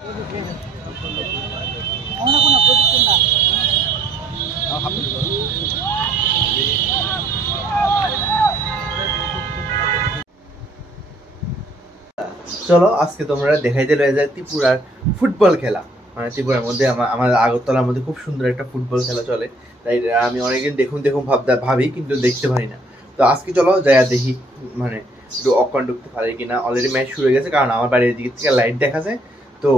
চলো আজকে তোমরা দেখাইতে লয়ে যায় ত্রিপুরার ফুটবল খেলা। মানে ত্রিপুরার মধ্যে আমাদের আগরতলার মধ্যে খুব সুন্দর একটা ফুটবল খেলা চলে, তাই আমি অনেকদিন দেখুন ভাবি কিন্তু দেখতে পারি না। তো আজকে চলো যাই দেখি, মানে একটু অক্ষণ ঢুকতে পারি কিনা। অলরেডি ম্যাচ শুরু হয়ে গেছে, কারণ আমার বাড়ির দিক থেকে লাইট দেখা যায়। তো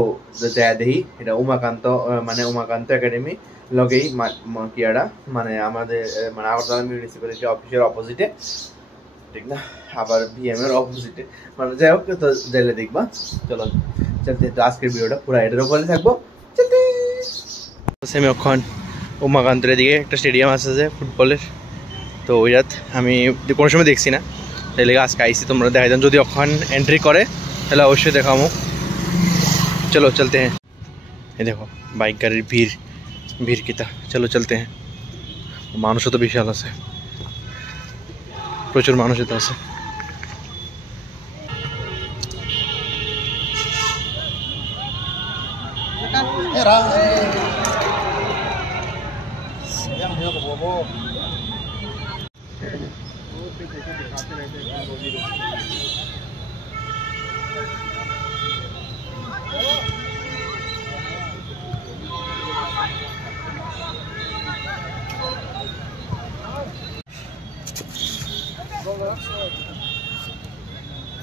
যাই দেখি, এটা উমাকান্ত মানে উমাকান্ত একাডেমি লগেই কিয়ারা, মানে আমাদের মানে আগরতলা মিউনিসিপ্যালিটি অফিসের অপোজিটে, ঠিক না? আবার বিএম এর অপোজিটে, মানে যাই হোক। তো যাইলে দেখবা। চলো চলতে, আজকের ভিডিওটা পুরো এটার উপরে থাকবো। চলতে আমি ওখান উমাকান্তের দিকে একটা স্টেডিয়াম আছে যে ফুটবলের, তো ওইটাত আমি কোনো সময় দেখছি না, তাই লেগে আজকে আইসি। তোমরা দেখাই দেন, যদি ওখান এন্ট্রি করে তাহলে অবশ্যই দেখাবো। চলো চলতে হ্যাঁ। এই দেখো বাইক গাড়ির ভিড় কিতা। চলো চলতে হ্যাঁ। মানুষও তো বিশাল আছে, প্রচুর মানুষ এতে আছে।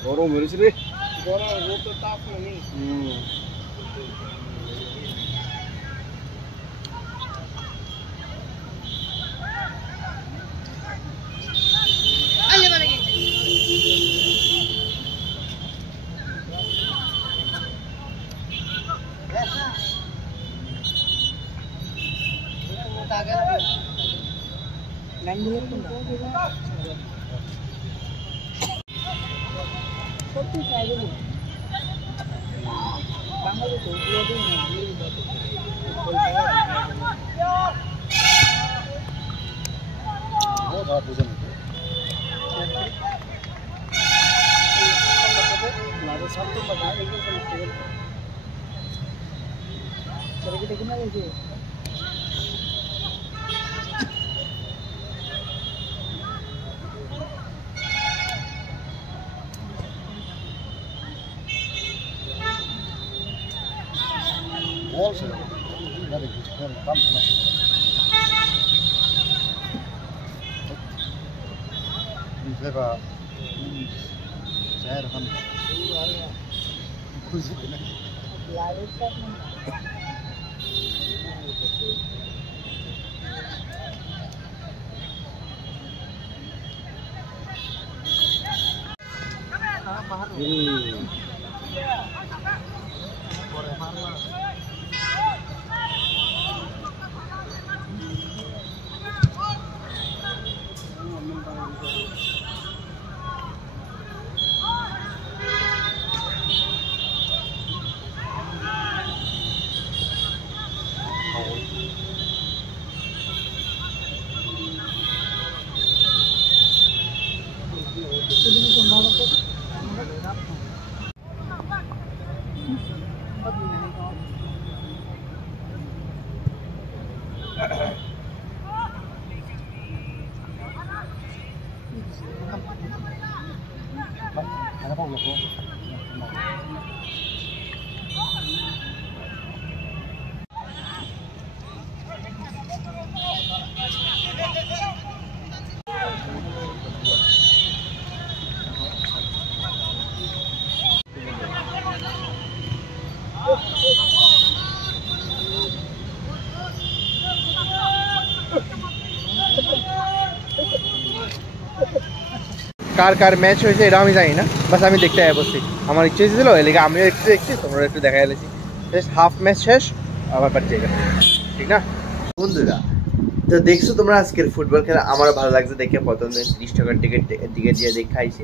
গরম হয়েছে রে, গরম রোদ তো তাপ নেই। কার কার ম্যাচ হয়েছে এটা আমি জানি না, বাস আমি দেখতে বসছি। আমার ইচ্ছে ছিল এলাকা আমিও একটু দেখছি, তোমরা একটু দেখা গেলেছি। জাস্ট হাফ ম্যাচ শেষ, আবার বাড়ি জায়গা, ঠিক না বন্ধুরা? তো দেখছো তোমরা আজকের ফুটবল খেলা, আমারও ভালো লাগছে দেখে। প্রথম দিন 30 টাকার টিকিট দিয়ে দেখাইছি।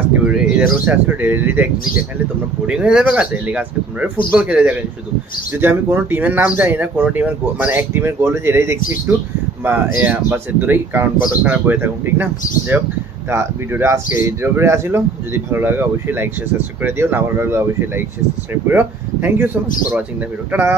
আজকে এদের হচ্ছে আসলে ডেলি এক জিনিস দেখালে তোমরা বোরিং হয়ে যাবে কাছে লেগে। আজকে তোমরা ফুটবল খেলে দেখাচ্ছি শুধু। যদি আমি কোনো টিমের নাম জানি না, কোনো টিমের মানে এক টিমের গোল হয়েছে এটাই দেখছি একটু, বা সে দূরেই, কারণ কত খারাপ বয়ে থাকুন, ঠিক না? যাই হোক, তা ভিডিওটা আজকে এটার উপরে আসিল। যদি ভালো লাগে অবশ্যই লাইক শেয়ার সাবস্ক্রাইব করে দিও, না ভালো লাগলে অবশ্যই লাইক শেয়ার সাবস্ক্রাইব করো। Thank you so much for watching the video. Tata.